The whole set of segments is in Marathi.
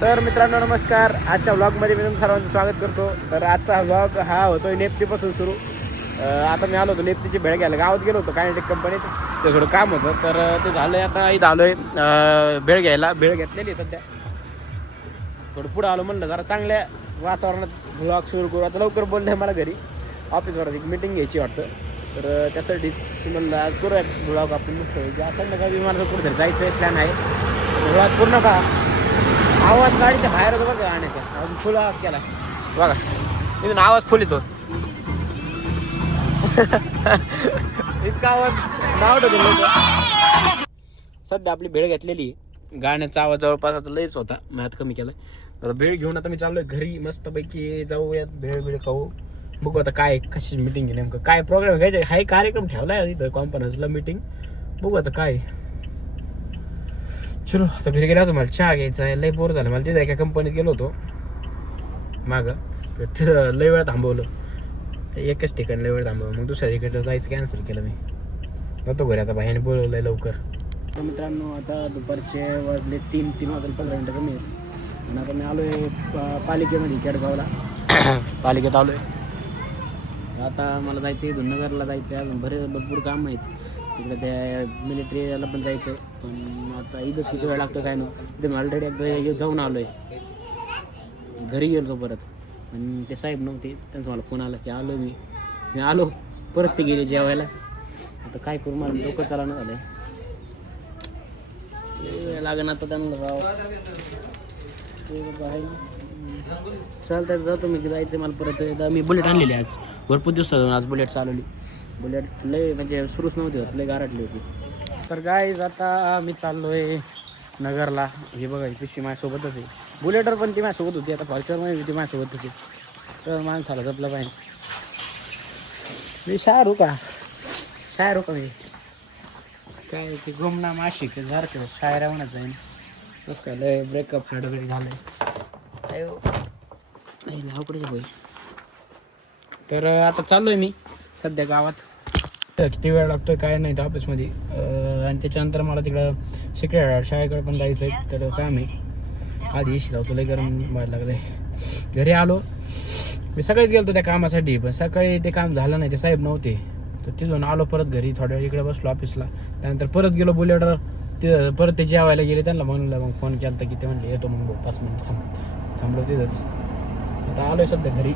तर मित्रांनो नमस्कार. आजच्या व्लॉगमध्ये मी तुमचं सर्वांचं स्वागत करतो. तर आजचा व्लॉग हा होतो नेप्तीपासून सुरू. आता मी आलो होतो नेप्तीची भेळ घ्यायला. गावात गेलो होतो कायनेटिक कंपनीत, ते थोडं काम होतं तर ते झालं. आता इथं आलो आहे भेळ घ्यायला. भेळ घेतलेली आहे सध्या. थोडं पुढं आलो म्हणलं जरा चांगल्या वातावरणात व्लॉग सुरू करू. आता लवकर बोललं आहे मला घरी ऑफिसवर एक मीटिंग घ्यायची वाटतं. तर त्यासाठीच म्हणलं आज करूया व्लॉग आपण. संध्याकाळी मला कुठेतरी जायचं आहे, प्लॅन आहे. व्लॉग पूर्ण का आवाज गाडीच्या बाहेर होतो बघा गाण्याचा. अजून फुल आवाज केला बघा, तिथून आवाज फुल येतो. इतका आवाज नाव ठेवतो. सध्या आपली भेळ घेतलेली गाण्याचा आवाज जवळपास आता लयच होता, मी आता कमी केलाय. तर भेळ घेऊन आता मी चाललोय घरी. मस्तपैकी जाऊयात, भेळ खाऊ. बघू आता काय कशी मिटिंग आहे, नेमकं काय प्रोग्राम घ्यायचं. हा कार्यक्रम ठेवलाय इथं कॉन्फरन्सला मिटिंग. बघू आता काय. चलो आता घरी गेला होतो, मला चहा घ्यायचा आहे. लय बोर झालं मला. तिथं एका कंपनीत गेलो होतो मागं, तिथं लय वेळ थांबवलं. एकच ठिकाणी लय वेळ थांबवलं. मग दुसऱ्या ठिकाणी जायचं कॅन्सल केलं मी. जातो घरी आता, बाहेर बोलवलंय लवकर. तर मित्रांनो आता दुपारचे वाजले 3 वाजले 15 मिनटं कमी आहेत. आणि आता मी आलो आहे पालिकेमध्ये केडगावला. पालिकेत आलो आहे. आता मला जायचं आहे नगरला जायचं आहे. अजून भरपूर काम आहेत तिकडे. त्या मिलिटरीला पण जायचं. पण आता इथंच किती वेळ लागतो काय नाही. ते मी ऑलरेडी एकदा जाऊन आलो आहे, घरी गेलो परत. आणि ते साहेब नव्हते, त्यांचा मला फोन आला की आलो मी आलो. परत ते गेले जेवायला. आता काय करू, मला डोकं चालवणं झालं आहे. लागेल आता त्यांना राव. चालतं जातो मी, जायचं मला परत. मी बुलेट आणलेली आज, भरपूर दिवस आज बुलेट चालवली. बुलेट लय म्हणजे सुरूच नव्हती होत, लय गारटली होती. तर गाईज आता मी चाललो आहे नगरला. हे बघा ही पिशी माझ्यासोबतच आहे. बुलेटर पण ती माझ्यासोबत होती, आता फॉर्च्युनरमध्ये ती माझ्यासोबत होती. तर माणसाला जपलं पाहिजे. मी शाहरुख मी काय ते गुमनाम आशिक सारखं शायरा म्हणत जाईन. तसं काय लय ब्रेकअप हार्ड वगैरे झालं आहे. लावकडे बोल. तर आता चाललो आहे मी सध्या गावात. किती वेळ लागतोय काय नाही ऑफिसमध्ये. आणि त्याच्यानंतर मला तिकडं सिक्रेट शाळेकडे पण जायचं आहे. तर काम आहे आधी इशी लावतो. लय गरम व्हायला लागलं आहे. घरी आलो मी सकाळीच गेलो त्या कामासाठी, पण सकाळी ते काम झालं नाही, ते साहेब नव्हते. तर तिथून आलो परत घरी. थोड्या वेळ इकडे बसलो ऑफिसला. त्यानंतर परत गेलो बुलेटर. ते परत ते जेवायला गेले. त्यांना म्हणलं, मग फोन केला तर की ते म्हणले येतो मग 5 मिनिट थांबलो तिथंच. आता आलो आहे सध्या घरी.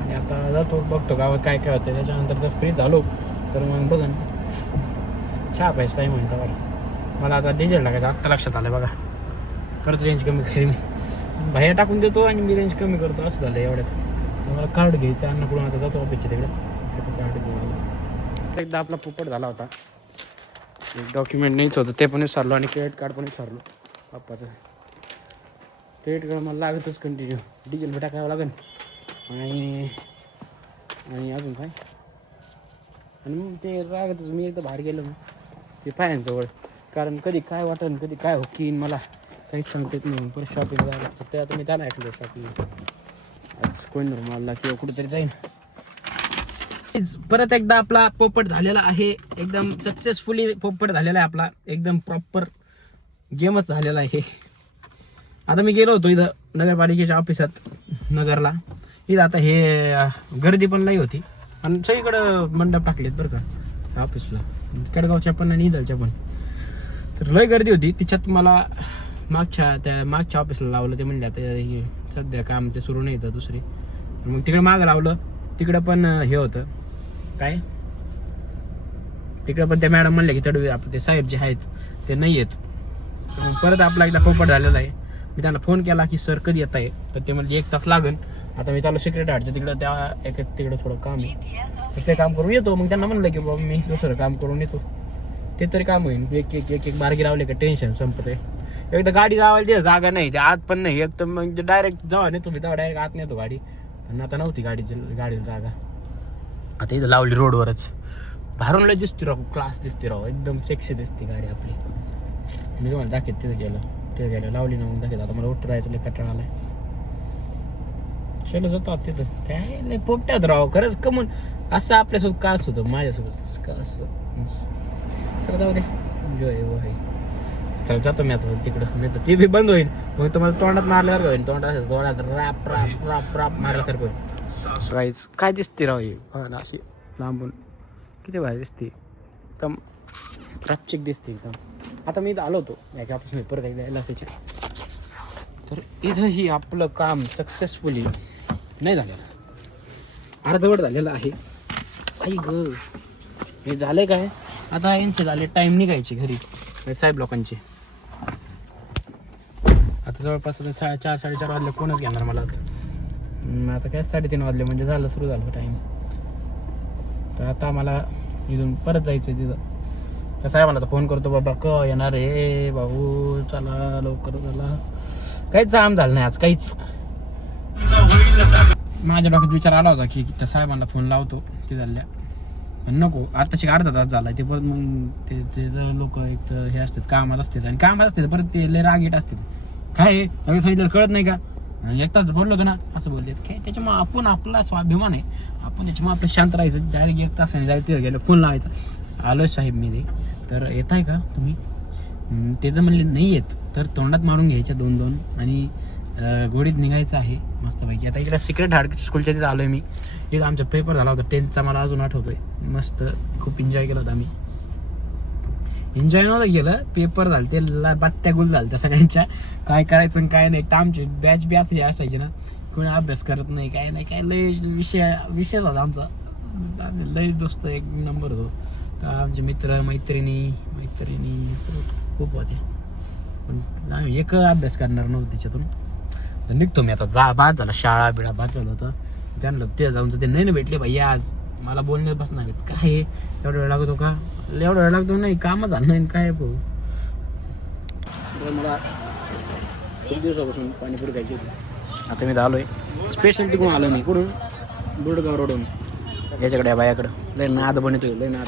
आणि आता जातो बघतो गावात काय काय होतं. त्याच्यानंतर जर फ्री झालो तर मग बघा चहा पाहिजे टाईम होईल तर. मला आता डिझेल टाकायचं आत्ता लक्षात आलं बघा. परत रेंज कमी करेन मी. बाहेर टाकून देतो आणि मी रेंज कमी करतो. असं झालं एवढ्यात. मला कार्ड घ्यायचं अन्नकडून. आता जातो ऑफिसच्या तिकडे कार्ड घेऊन. एकदा आपला पोपट झाला होता. एक डॉक्युमेंट नाहीच होतं, ते पण विसरलो. आणि क्रेडिट कार्ड पण विसरलो पप्पाचं. क्रेडिट कार्ड मला लागतच कंटिन्यू. डिझेल बी टाकावं लागेल. आणि अजून काय. आणि मग ते रागतच मी एकदा बाहेर गेलो मग ते पायांजवळ. कारण कधी काय वाटेल, कधी काय हो की मला काहीच सांगता येत नाही. परत शॉपिंग जायला लागतं. ते आता मी त्याला ऐकलं शॉपिंग आज कोण मारला किंवा कुठेतरी जाईन. परत एकदा आपला पोपट झालेला आहे. एकदम सक्सेसफुली पोपट झालेला आहे आपला. एकदम प्रॉपर गेमच झालेला आहे. आता मी गेलो होतो इथं नगरपालिकेच्या ऑफिसात नगरला. इथं आता हे गर्दी पण लई होती. आणि सगळीकडं मंडप टाकलेत बरं का ऑफिसला, केडगावच्या पण आणि इथलच्या पण. तर लई गर्दी होती. तिच्यात मला मागच्या ऑफिसला लावलं. ते म्हणले आता सध्या काम ते सुरू नाही येतं दुसरी. मग तिकडे मागं लावलं. तिकडं पण हे होतं काय, तिकडं पण त्या मॅडम म्हणले की तडवे आपले ते साहेब जे आहेत ते नाही आहेत. परत आपला एकदा पोपट झालेला आहे. मी त्यांना फोन केला की सर कधी येत आहे. तर ते म्हणजे 1 तास लागेल. आता मी चालू सिक्रेट हार्टच्या तिकडं, त्या तिकडं थोडं काम आहे. तर ते काम करून येतो. मग त्यांना म्हणलं की बाबा मी दुसरं काम करून येतो. ते तरी काम होईल. एक बारगी लावले का टेन्शन संपत आहे. एकदा गाडी जावायला जागा नाही, ते आत पण नाही. एकदम म्हणजे डायरेक्ट जावा नेतो मी, तेव्हा डायरेक्ट आत नेतो गाडी. पण आता नव्हती गाडीला जागा. आता इथं लावली रोडवरच. बाहेरून लय दिसते राहू, क्लास दिसते राहू, एकदम सेक्सी दिसते गाडी आपली. मी तुम्हाला दाखवत तिथं गेलं लावली ना. मग दाखवत आता मला उठं जायचं लय कंटाळा आलाय. चलो जातात तिथं. काय नाही पोपट्यात राव खरंच कमून. असं आपल्यासोबत काच होतं, माझ्यासोबत का असं. चला जाऊ दे, एन्जॉय आहे. चल जातो मी आता तिकडं, नाही तर ते बी बंद होईल. मग तुम्हाला तोंडात मारल्यावर होईल, तोंडात रॅप रॅप रॅप रॅप मारल्यासारखं होईल. काहीच काय दिसते राव ही अशी लांबून, किती भारी दिसते एकदम, प्राच्यिक दिसते एकदम. आता मी इथं आलो होतो याच्यापासून परत एकदा एलआयसीच्या, तर इथंही आपलं काम सक्सेसफुली नाही झालेलं, अर्धवट झालेलं आहे. आई ग, हे झाले काय आता, यांचे झाले टाईम निघायचे घरी साहेब लोकांचे. आता जवळपास 4:30 4:30 वाजले, कोणच घेणार मला आता काय 3:30 वाजले म्हणजे झालं, सुरू झालं टाईम. तर आता मला इथून परत जायचं आहे तिथं. तर साहेबांना तर फोन करतो, बाबा क येणार रे भाऊ, चला लवकर चला. काहीच जाम झालं नाही आज, काहीच. माझ्या डोक्यात विचार आला होता की त्या साहेबांना फोन लावतो ते झाल्या, पण नको, आताशी अर्धा तास झाला ते परत. मग ते लोक एक तर हे असतात, कामात असतात, आणि कामात असतात परत ते लय रागीट असतात. काय लगेच सांगितलं कळत नाही का, आणि एक तास बोललो होतो ना असं बोलतात काय. त्याच्यामुळे आपण, आपला स्वाभिमान आहे, आपण त्याच्यामुळे आपलं शांत राहायचं. डायरेक्ट 1 तासाने जायचं, तिथं गेलं फोन लावायचा, आलोय साहेब मी ते, तर येत आहे का तुम्ही. ते जर म्हणले नाही येत तर तोंडात मारून घ्यायच्या 2-2 आणि गोडीत निघायचं आहे मस्तपैकी. आता इकडे सिक्रेट हार्ट स्कूलच्या तिथं आलोय मी. इथं आमचा पेपर झाला होता 10th चा, मला अजून आठवतोय. मस्त खूप एन्जॉय केला होता आम्ही. एन्जॉय नव्हतं केलं, पेपर झाले ते बात्त्या गुल झालं त्या सगळ्यांच्या, काय करायचं आणि काय नाही. तर आमचे बॅच बॅच हे असायचे ना, कोणी अभ्यास करत नाही काय नाही, काय लय विषय होता आमचा, लय दोस्त एक नंबर होतो. तर आमचे मित्र मैत्रिणी खूप होते, पण आम्ही एक अभ्यास करणार नव्हतं त्याच्यातून. तर निघतो मी आता, बाद झाला, शाळा बिळा बाद झालं होतं. त्यांना ते जाऊन ते नाही ना भेटले भाई आज, मला बोलण्यात बसणार आहेत. काय एवढा वेळ लागतो का, एवढा वेळ लागतो नाही, कामच झालं नाही काय भाऊ. मला खूप दिवसापासून पाणीपुरी खायची होती. आता मी आलोय स्पेशल तिकडून आलो मी, कुठून, बुरडगाव रोडून, याच्याकडे बायाकडं. लय नाद बनवतोय, लय नाद.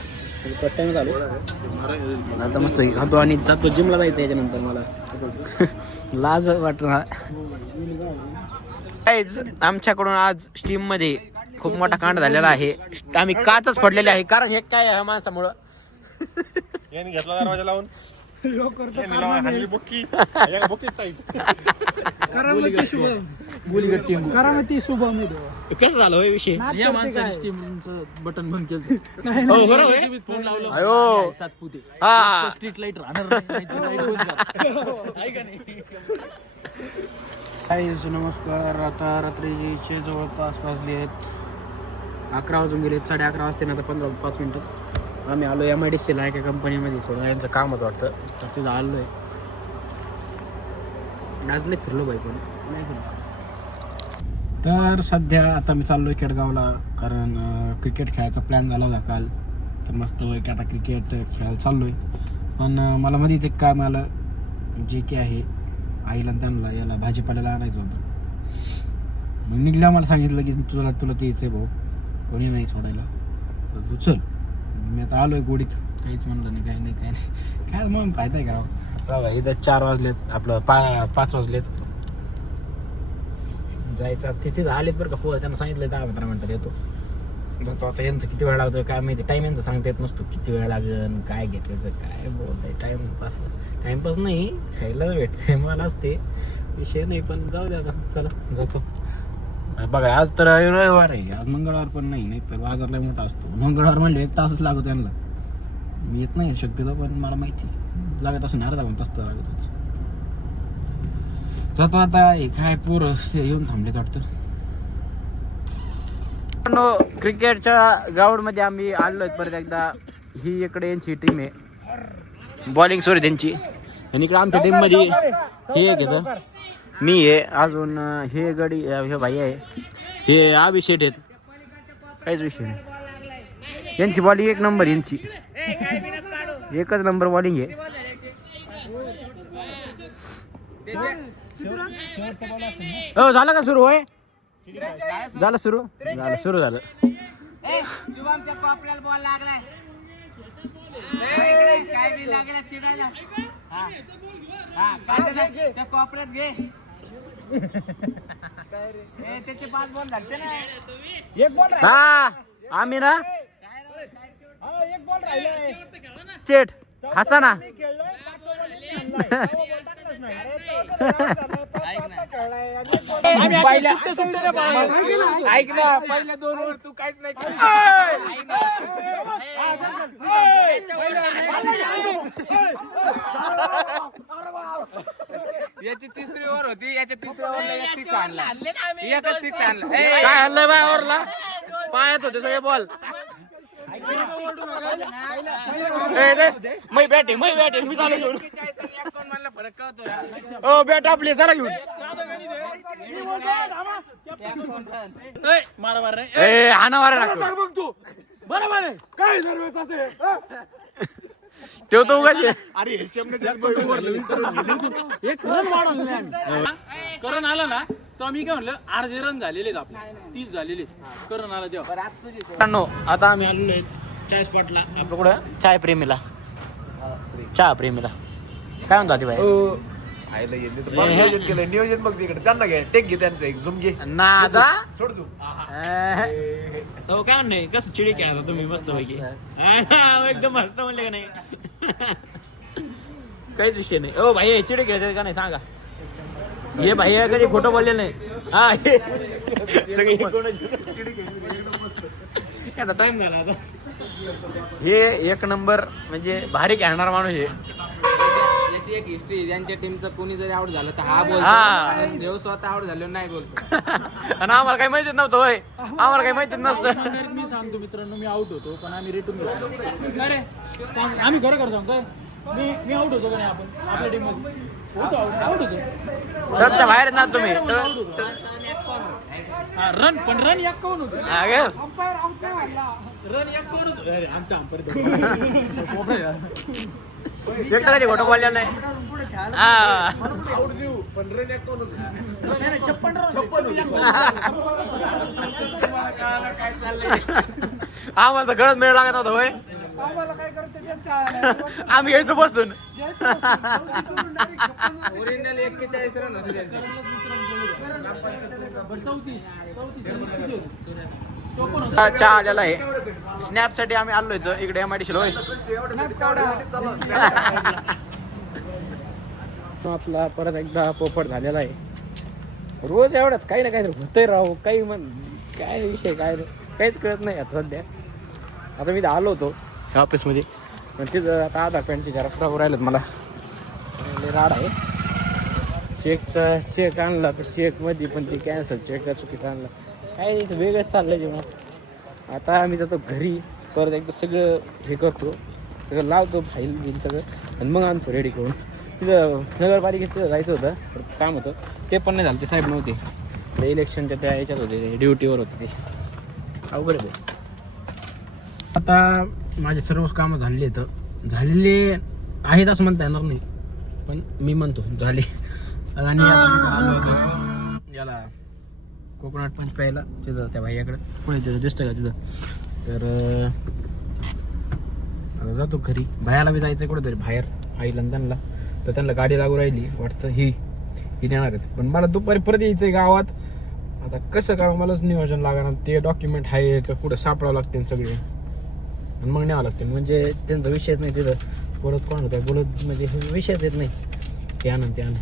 फर्स्ट टाइम आलो आता, मस्त खातो आणि जातो जिमला जायचं. याच्यानंतर मला लाज वाटणार. आमच्याकडून आज स्टीम मध्ये खूप मोठा कांड झालेला आहे. आम्ही काचच पडलेले आहे, कारण हे काय आहे माणसामुळं. घेतला दरवाजा लावून कसं झालं विषय, या माणसाने स्टीमचं बटन बंद केलं. फोन लावलं सातपुते, स्ट्रीट लाईट राहणार नाही. नमस्कार, आता रात्रीचे जवळपास वाजले आहेत 11 वाजून गेले, 11:30 वाजते ना, आता 15-5 मिनिटात आम्ही आलो MIDCला एका कंपनीमध्ये. थोडं यांचं काम होतं वाटतं, तर तिथं आलोय. नाचले फिरलो बाई, पण नाही फिरलो. तर सध्या आता मी चाललोय केडगावला, कारण क्रिकेट खेळायचा प्लॅन झाला होता काल. तर मस्त की आता क्रिकेट खेळायला चाललोय. पण मला मध्येच एक काम आलं, जे की आहे आईला त्यांना याला भाजीपाल्याला आणायचं होतं. मग निघल्या मला सांगितलं की तुला ते यायचं आहे भाऊ, कोणी नाही सोडायला, तर तू चल. मी आता आलोय गोडीत, काहीच म्हणलं नाही, काही नाही काय म्हणून फायदा आहे का बाबा. इथं 4 वाजलेत, आपलं 5 वाजलेत. जायचं तिथे आलेत बरं का, पोहा त्यांना सांगितलं 10-15 मिनिटात येतो. जातो. आता यांचं किती वेळ लागतो काय माहिती, टाईम यांचं सांगता येत नसतो किती वेळ लागेल, काय घेतलं तर काय बोलतंय. टाईमपास नाही, खायला भेटतंय मलाच, ते विषय नाही. पण जाऊ द्या आता, चला जातो. बघा आज तर रविवार आहे, आज मंगळवार पण नाही तर बाजारला मोठा असतो. मंगळवार म्हणले 1 तासच लागतो त्यांना. मी येत नाही शक्यतो, पण मला माहिती लागत असं नाही, अर्धा तास तर लागतच. तर आता काय पोरं येऊन थांबलेत वाटतं. क्रिकेटच्या ग्राउंड मध्ये आम्ही आलोय परत एकदा. ही इकडे यांची टीम आहे, बॉलिंग सॉरी त्यांची, आणि इकडे आमच्या टीम मध्ये हे घेतं मी आहे, अजून हे गडी हे भाई आहे, हे अभिषेक आहेत. काहीच विषय नाही, यांची बॉलिंग 1 नंबर, यांची 1च नंबर बॉलिंग आहे. हो झालं का सुरू, होय झालं सुरू झालं. कोपऱ्यात घे, त्याचे 5 बॉल लागते ना, 1 बॉल आम्ही ना 1 बॉल राहिलाय. चेट हसा ना. ऐक ना पहिल्या 2 ओव्हर तू काहीच नाही याची 3री ओव्हर होती. याच्या 3ऱ्या ओव्हरला एक 6 आणला. एकच 6 आणला. काय आणलंय बाय ओव्हरला पायात होते सगळे बॉल. मै बॅटिंग मी चालू घेऊन. फरक कळतो. ओ बॅट आपली जरा घेऊन. हाना मारा लागतो. तू बरोबर आहे काय सर्वेस असे ठेवतो उगाच. अरे एक रन वाढवले आम्ही. करण आला ना तर आम्ही काय म्हणलं अर्धे रन झालेले आहेत आपले 30 झालेले. करण आला तेव्हा. मित्रांनो आता आम्ही आलेलो आहे चाय स्पॉटला. आपलं कुठं चाय प्रेमीला चहा प्रेमीला काय म्हणतो भाई नियोजन केलं नियोजन बघ तिकडे त्यांना घे टेक घे त्यांचं एक झुम घे नाजा सोड झुम. हो काय नाही कसं चिडी खेळता तुम्ही मस्त पैकी एकदम मस्त म्हणले का नाही. काहीच विषय नाही. ओ भाई चिडे खेळतात का नाही सांगा. हे भाई कधी खोटं बोलले नाही. हा हे सगळे आता टाइम झाला आता. हे एक नंबर म्हणजे भारी खेळणार माणूस आहे. याची एक हिस्ट्री. त्यांच्या टीमचं कोणी जरी आउट झालं तर हा हा. बोलतो. देव स्वतः आउट झालो नाही बोलतो. आणि आम्हाला काही माहितीच नव्हतं होय. आम्हाला काही माहितीच नसतं. मी सांगतो मित्रांनो मी आउट होतो पण आम्ही रिटर्न घेतो. अरे आम्ही खरं करतो काय मी आउट होतो का नाही आपण आपल्या टीम मध्ये होतो आउट होतो. रनच्या बाहेर ना तुम्ही. रन पण रन एक कोण होतो. हा गे. रन एक कोण होतो. अरे आमचा अंपायर एकटा कधी खोटं बोललेलं नाही. हा आउट देऊ पण रन एक कोण होतं. आम्हाला तर गरज मिळायला लागत नव्हतं होय. आम्ही यायचो बसून. ओरिजिनल 41 रन होते त्यांचे. चहा आलेला आहे. स्नॅप साठी आम्ही आलो इथं इकडे MIDC होय. आपला परत एकदा पोपट झालेला आहे. रोज एवढंच काही ना काही होतंय राहू. काही काय विषय काय काहीच कळत नाही आता सध्या. आता मी आलो होतो ऑफिसमध्ये पण तिथं आता आधार पॅनची जरा राहू राहिलं मला. राड आहे. चेक आणला तर चेकमध्ये पण ते कॅन्सल चेक चुकीचं आणला. काय इथं वेगळंच चाललंय जेव्हा. आता आम्ही जातो घरी परत एकदा सगळं हे करतो सगळं लावतो फाईल बिल सगळं आणि मग आणतो रेडी करून. तिथं नगरपालिकेत तिथं जायचं होतं काम होतं ते पण नाही झालं. ते साहेब नव्हते ते इलेक्शनच्या त्या याच्यात होते ते ड्युटीवर होते ते अवघड आहे. आता माझे सर्व कामं झालेले झालेले आहेत असं म्हणता येणार नाही पण मी म्हणतो झाले. आणि आता मी आलो होतो याला कोकोनट पंच प्यायला तिथं त्या भाईयाकडं पुढे तिथं दिसतं का तिथं. तर आता जातो घरी. भायाला बी जायचं कुठेतरी बाहेर आई लंडनला. तर त्यांना गाडी लागू राहिली वाटतं ही नेणार आहेत पण मला दुपारी परत यायचं आहे गावात. आता कसं करावं मलाच नियोजन लागणार. ते डॉक्युमेंट आहे का कुठं सापडावं लागते सगळे आणि मग न्यावं लागते. म्हणजे त्यांचा विषयच नाही तिथं परत कोण होतं बोलत म्हणजे विषयच येत नाही. ते आणून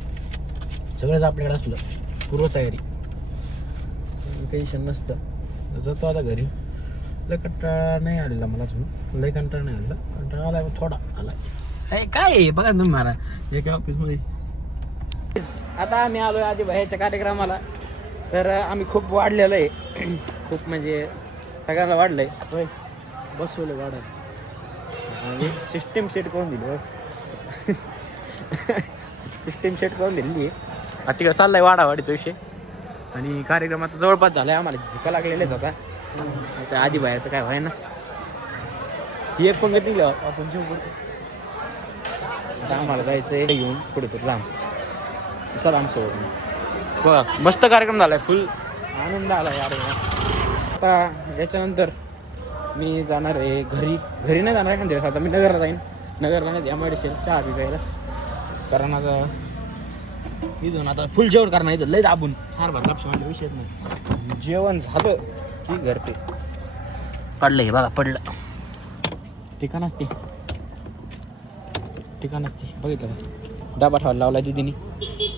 सगळंच आपल्याकडे असलं पूर्वतयारी टेन्शन नसतं. जातो आता घरी. लय कंटाळा नाही आलेला मला अजून. लय कंटाळा नाही आलेला. कंटाळा आला थोडा आला. काय आहे बघा तुम्ही मारा एका ऑफिसमध्ये. आता आम्ही आलोय आधी बाहेरच्या कार्यक्रमाला. तर आम्ही खूप वाढलेलं आहे. खूप म्हणजे सगळ्यांना वाढलंय होय. बसवलं वाढायला म्हणजे सिस्टीम सेट करून दिली. सिस्टीम सेट करून दिलेली आहे. तिकडे चाललाय वाढावाडीचा विषय आणि कार्यक्रम आता जवळपास झालाय. आम्हाला झुका लागलेलेच आता आधी बाहेरचं काय व्हाय ना. ही एक पंगत निघली आपण जेव करतो. आता आम्हाला जायचं आहे घेऊन कुठेतरी लांब. चला आमचं बघा मस्त कार्यक्रम झालाय. फुल आनंद आला यार. आता याच्यानंतर मी जाणार आहे घरी नाही जाणार एखाद्या दिवस. आता मी नगरला जाईन. नगरला नाही MIDC चहा प्यायला. कारण आता इथून आता फुल जेवण करणार इथं लय दाबून फार भर लक्ष म्हणजे विषयच नाही. जेवण झालं की घरटे पडलं हे बघा पडलं ठिकाणच ते ठिकाणच ते बघितलं का डबा ठेवायला लावला दुधीने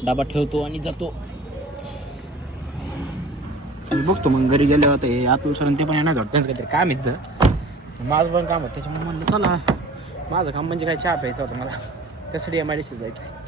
डबा ठेवतो आणि जातो बघतो मग घरी गेले होते आतून सर ते पण येणार होतं त्यांचं काहीतरी काम येतं माझं पण काम होतं त्याच्यामुळे म्हणलं चला माझं काम म्हणजे काय चहा प्यायचं होतं मला त्यासाठी MIDC जायचं